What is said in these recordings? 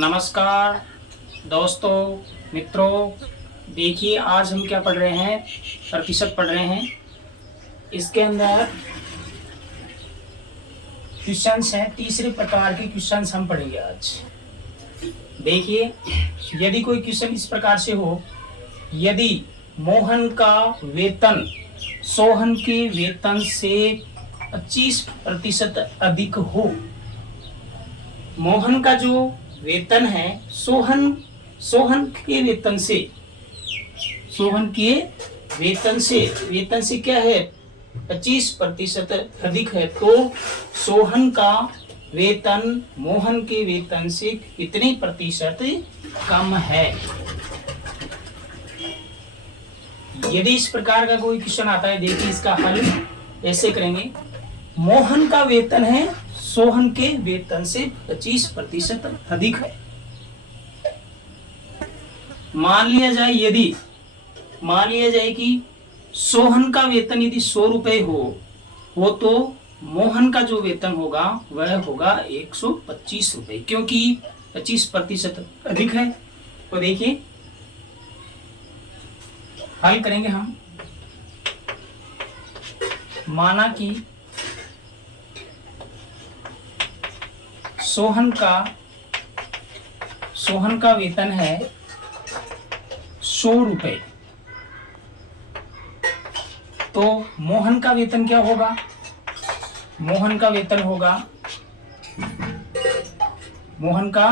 नमस्कार दोस्तों, मित्रों। देखिए, आज हम क्या पढ़ रहे हैं, प्रतिशत पढ़ रहे हैं। इसके अंदर क्वेश्चंस हैं, तीसरे प्रकार के क्वेश्चंस हम पढ़ेंगे आज। देखिए, यदि कोई क्वेश्चन इस प्रकार से हो, यदि मोहन का वेतन सोहन के वेतन से 25% अधिक हो। मोहन का जो वेतन है सोहन सोहन के वेतन से क्या है, 25% अधिक है, तो सोहन का वेतन मोहन के वेतन से कितने प्रतिशत कम है। यदि इस प्रकार का कोई क्वेश्चन आता है, देखिए इसका हल ऐसे करेंगे। मोहन का वेतन है सोहन के वेतन से 25% अधिक है। मान लिया जाए कि सोहन का वेतन यदि 100 रुपए हो तो मोहन का जो वेतन होगा वह होगा 125 रुपए, क्योंकि 25% अधिक है। तो देखिए हल करेंगे हम। माना कि सोहन का वेतन है 100 रुपए, तो मोहन का वेतन क्या होगा। मोहन का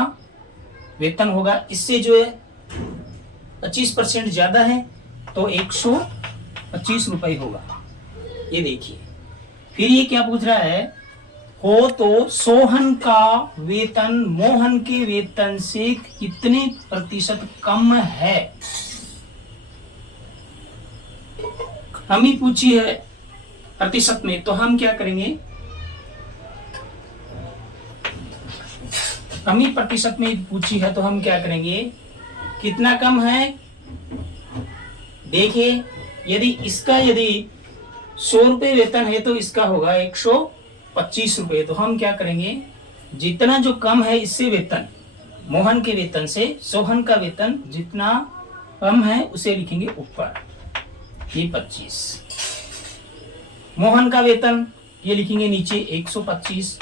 वेतन होगा इससे जो है 25% ज्यादा है, तो 125 रुपए होगा। ये देखिए, फिर ये क्या पूछ रहा है, हो तो सोहन का वेतन मोहन के वेतन से कितने प्रतिशत कम है। कमी पूछी है प्रतिशत में, तो हम क्या करेंगे, कमी प्रतिशत में पूछी है तो हम क्या करेंगे, कितना कम है। देखिए, यदि 100 रुपए वेतन है तो इसका होगा 125 रुपए। तो हम क्या करेंगे, जितना जो कम है इससे वेतन, मोहन के वेतन से सोहन का वेतन जितना कम है उसे लिखेंगे ऊपर, ये 25। मोहन का वेतन ये लिखेंगे नीचे 125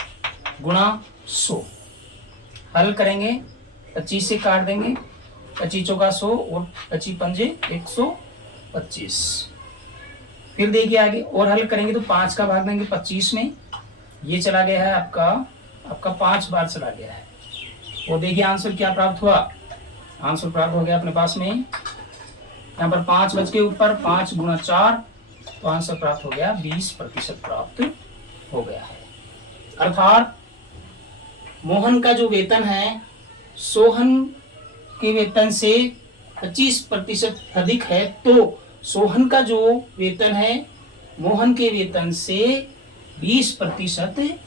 गुणा 100। हल करेंगे, 25 से काट देंगे, 25 चौका 100 और 25 पंजे 125। फिर देखिए आगे और हल करेंगे तो 5 का भाग देंगे 25 में, ये चला गया है आपका 5 बार चला गया है। और देखिए आंसर क्या प्राप्त हुआ। आंसर प्राप्त हो गया अपने पास में, यहाँ पर 5 बच के ऊपर 5 गुणा 4, तो आंसर प्राप्त हो गया 20% प्राप्त हो गया है। अर्थात मोहन का जो वेतन है सोहन के वेतन से 25% अधिक है, तो सोहन का जो वेतन है मोहन के वेतन से 20%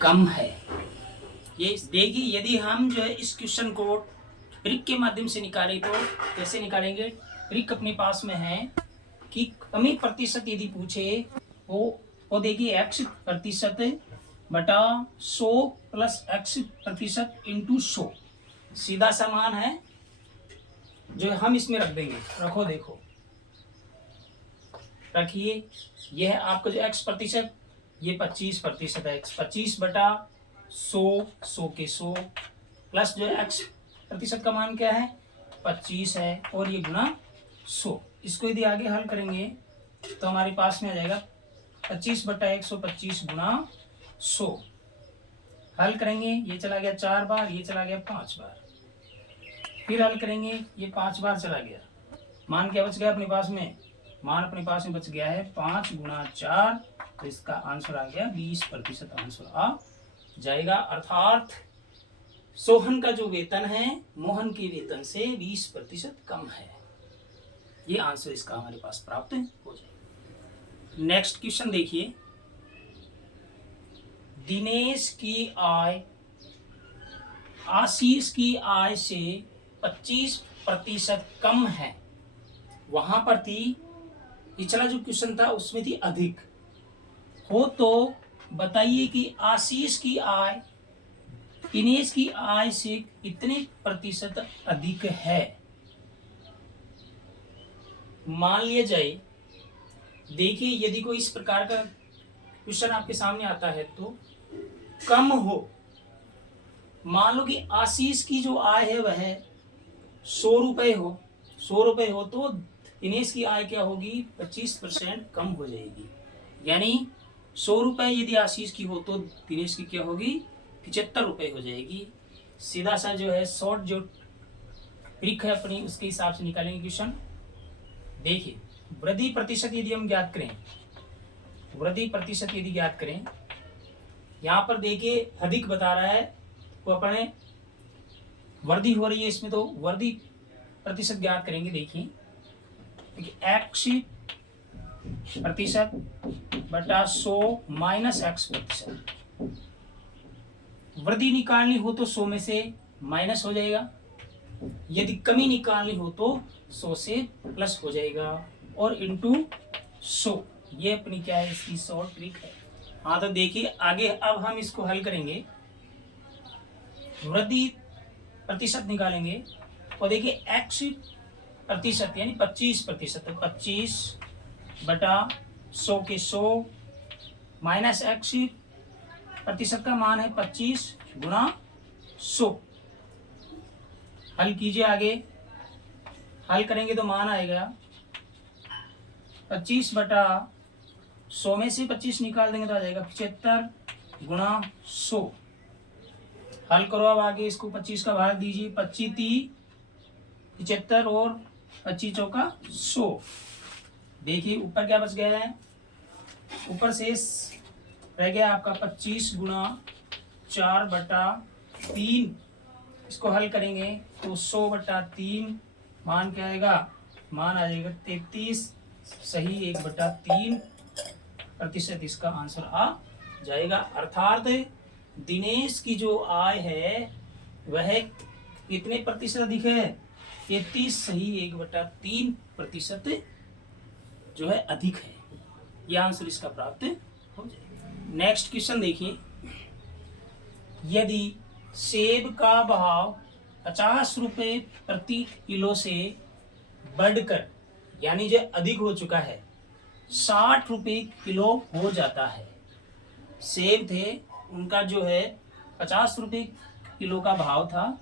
कम है। ये देखिए, यदि हम जो है इस क्वेश्चन को ट्रिक के माध्यम से निकालें तो कैसे निकालेंगे। ट्रिक अपने पास में है कि कमी प्रतिशत यदि पूछे वो देखिए x% बटा 100 प्लस x% इंटू 100 सीधा समान है, जो हम इसमें रख देंगे। रखो, देखो रखिए, यह है आपका जो x%, ये 25% है। 25 बटा 100 के 100 प्लस जो x% का मान क्या है 25 है, और ये गुना 100। इसको यदि आगे हल करेंगे तो हमारे पास में आ जाएगा 25 बटा 125 गुना 100। हल करेंगे, ये चला गया 4 बार, ये चला गया 5 बार। फिर हल करेंगे, ये 5 बार चला गया। मान क्या बच गया अपने पास में, मान अपने पास में बच गया है 5 गुणा 4, तो इसका आंसर आ गया 20% आंसर आ जाएगा। अर्थात सोहन का जो वेतन है मोहन के वेतन से 20% कम है। ये आंसर इसका हमारे पास प्राप्त हो जाएगा। नेक्स्ट क्वेश्चन देखिए, दिनेश की आय आशीष की आय से 25% कम है। वहां पर थी, पिछला जो क्वेश्चन था उसमें थी अधिक हो, तो बताइए कि आशीष की आय इनेस की आय से कितने प्रतिशत अधिक है। मान लिया जाए, देखिए यदि कोई इस प्रकार का क्वेश्चन आपके सामने आता है तो कम हो, मान लो कि आशीष की जो आय है वह 100 रुपए हो, 100 रुपए हो तो दिनेश की आय क्या होगी, 25% कम हो जाएगी। यानी 100 रुपए यदि आशीष की हो तो दिनेश की क्या होगी, 75 रुपए हो जाएगी। सीधा सा जो है शॉर्ट जो ट्रिक है अपनी उसके हिसाब से निकालेंगे क्वेश्चन। देखिए वृद्धि प्रतिशत यदि हम ज्ञात करें, वृद्धि प्रतिशत यदि ज्ञात करें, यहाँ पर देखिए अधिक बता रहा है तो अपने वृद्धि हो रही है इसमें, तो वृद्धि प्रतिशत ज्ञात करेंगे। देखिए एक्स प्रतिशत बटा 100 माइनस एक्स प्रतिशत। वृद्धि निकालनी हो तो 100 में से माइनस हो जाएगा, यदि कमी निकालनी हो तो 100 से प्लस हो जाएगा, और इंटू 100। ये अपनी क्या है, इसकी शॉर्ट ट्रिक है। हाँ तो देखिए आगे अब हम इसको हल करेंगे, वृद्धि प्रतिशत निकालेंगे और देखिए एक्स प्रतिशत यानी 25%, 25 बटा 100 के 100 माइनस एक्स प्रतिशत का मान है 25 गुणा 100। हल कीजिए, आगे हल करेंगे तो मान आएगा 25 बटा 100 में से 25 निकाल देंगे तो आ जाएगा 75 गुणा 100। हल करो अब आगे इसको, 25 का भाग दीजिए, 25 30 75 और 25 चौका 100। देखिए ऊपर क्या बच गया है, ऊपर शेष रह गया आपका 25 गुणा 4 बटा 3। इसको हल करेंगे तो 100 बटा 3 मान क्या आएगा, मान आ जाएगा 33 सही 1 बटा 3 प्रतिशत इसका आंसर आ जाएगा। अर्थात दिनेश की जो आय है वह कितने प्रतिशत अधिक है, 33 सही 1 बटा 3 प्रतिशत जो है अधिक है। यह आंसर इसका प्राप्त हो जाएगा। नेक्स्ट क्वेश्चन देखिए, यदि सेब का भाव 50 रुपए प्रति किलो से बढ़कर यानी जो अधिक हो चुका है 60 रुपए किलो हो जाता है। सेब थे उनका जो है 50 रुपए किलो का भाव था,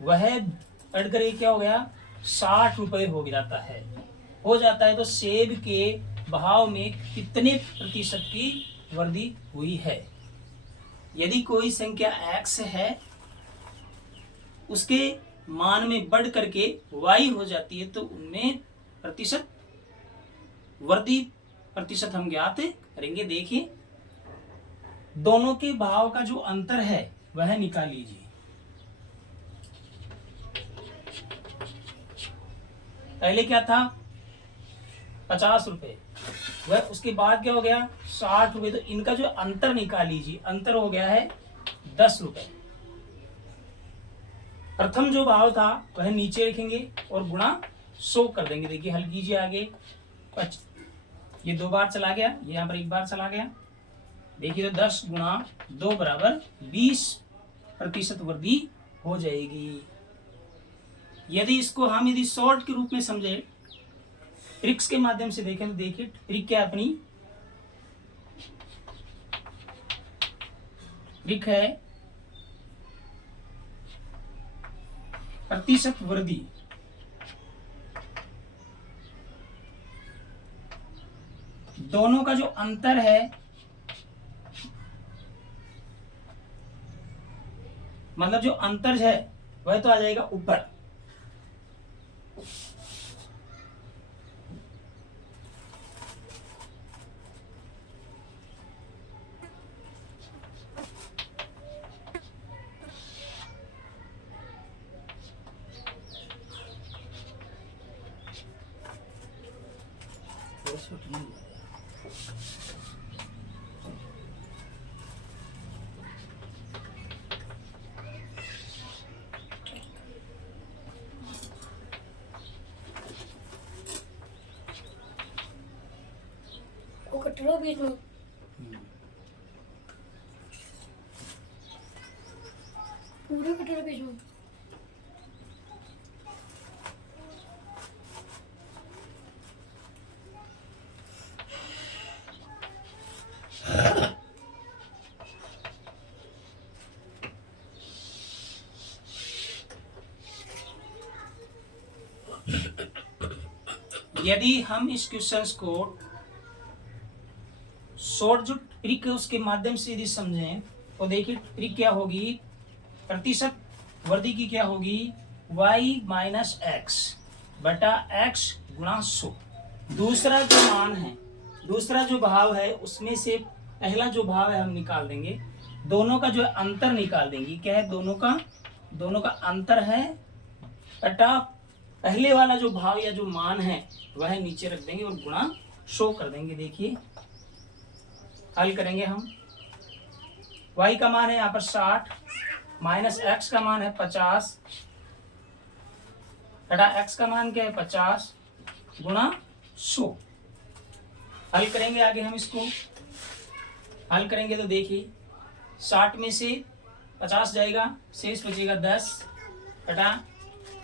वह बढ़कर ये क्या हो गया 60 रुपए हो जाता है, तो सेब के भाव में कितने प्रतिशत की वृद्धि हुई है। यदि कोई संख्या x है उसके मान में बढ़ करके y हो जाती है तो उनमें प्रतिशत वृद्धि प्रतिशत हम ज्ञात करेंगे। देखिए दोनों के भाव का जो अंतर है वह निकाल लीजिए। पहले क्या था 50 रुपए, वह उसके बाद क्या हो गया 60 रुपए, तो इनका जो अंतर निकाल लीजिए, अंतर हो गया है 10 रुपए। प्रथम जो भाव था वह नीचे रखेंगे और गुणा 100 कर देंगे। देखिए हल कीजिए आगे, ये 2 बार चला गया, ये यहाँ पर 1 बार चला गया। देखिए तो 10 गुणा 2 बराबर 20% वृद्धि हो जाएगी। यदि इसको हम यदि शॉर्ट के रूप में समझे, ट्रिक्स के माध्यम से देखें तो देखिए ट्रिक क्या अपनी, ट्रिक है प्रतिशत वृद्धि। दोनों का जो अंतर है मतलब जो अंतर है वह तो आ जाएगा ऊपर, कटरो बीच में यदि हम इस क्वेश्चन को शॉर्ट जो ट्रिक है उसके माध्यम से यदि समझें तो देखिए ट्रिक क्या होगी, प्रतिशत वर्दी की क्या होगी, y माइनस एक्स बटा x गुणा 100। दूसरा जो मान है, दूसरा जो भाव है उसमें से पहला जो भाव है हम निकाल देंगे, दोनों का जो अंतर निकाल देंगे। क्या है, दोनों का अंतर है बटा पहले वाला जो भाव या जो मान है वह नीचे रख देंगे और गुणा 100 कर देंगे। देखिए हल करेंगे हम, y का मान है यहाँ पर 60 माइनस x का मान है 50 बटा x का मान क्या है 50 गुणा 100। हल करेंगे आगे हम इसको, हल करेंगे तो देखिए 60 में से 50 जाएगा, शेष बचेगा 10 बटा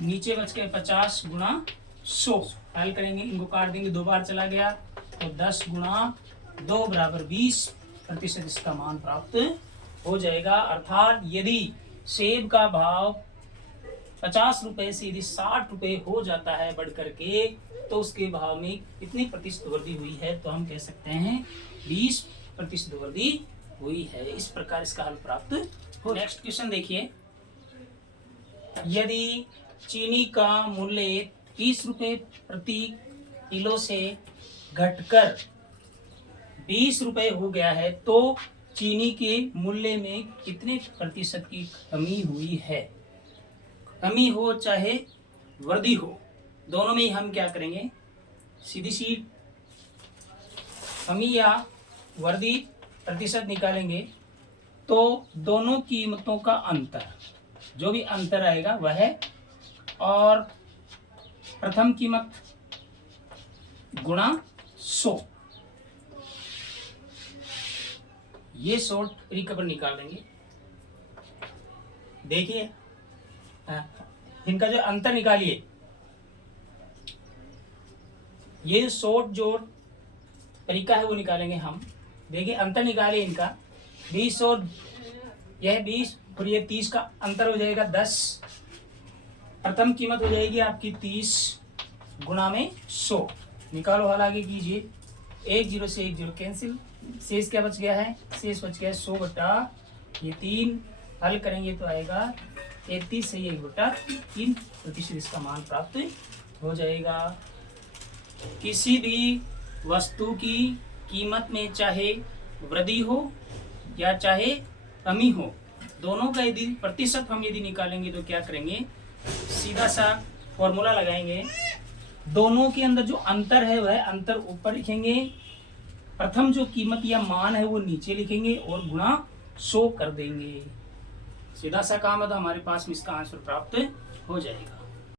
नीचे बच गए 50 गुणा 100। हल करेंगे, इनको काट देंगे, 2 बार चला गया तो 10 गुणा 2 बराबर 20% इसका मान प्राप्त हो जाएगा। अर्थात यदि सेब का भाव 50 रुपए से यदि 60 रुपए हो जाता है बढ़ करके, तो उसके भाव में कितनी प्रतिशत वृद्धि हुई है, तो हम कह सकते हैं 20% वृद्धि हुई है। इस प्रकार इसका हल प्राप्त हो। नेक्स्ट क्वेश्चन देखिए, यदि चीनी का मूल्य 30 रुपए प्रति किलो से घटकर 20 रुपए हो गया है, तो चीनी के मूल्य में कितने प्रतिशत की कमी हुई है। कमी हो चाहे वृद्धि हो, दोनों में ही हम क्या करेंगे, सीधी सी कमी या वृद्धि प्रतिशत निकालेंगे। तो दोनों कीमतों का अंतर, जो भी अंतर आएगा वह है, और प्रथम कीमत गुणा 100, ये शॉर्ट रिकवर निकाल देंगे। देखिए इनका जो अंतर निकालिए, ये शॉर्ट जो तरीका है वो निकालेंगे हम। देखिए अंतर निकालिए इनका, 20 और यह 20 और ये 30 का अंतर हो जाएगा 10। प्रथम कीमत हो जाएगी आपकी 30 गुणा में 100। निकालो, हल आगे कीजिए, 1 0 से 1 0 कैंसिल, शेष क्या बच गया है, शेष बच गया है 100 बटा ये 3। हल करेंगे तो आएगा 33 से 1/3% इसका मान प्राप्त हो जाएगा। किसी भी वस्तु की कीमत में चाहे वृद्धि हो या चाहे कमी हो, दोनों का यदि प्रतिशत हम यदि निकालेंगे तो क्या करेंगे, सीधा सा फॉर्मूला लगाएंगे। दोनों के अंदर जो अंतर है वह अंतर ऊपर लिखेंगे, प्रथम जो कीमत या मान है वो नीचे लिखेंगे और गुणा 100 कर देंगे। सीधा सा काम है, तो हमारे पास में इसका आंसर प्राप्त हो जाएगा।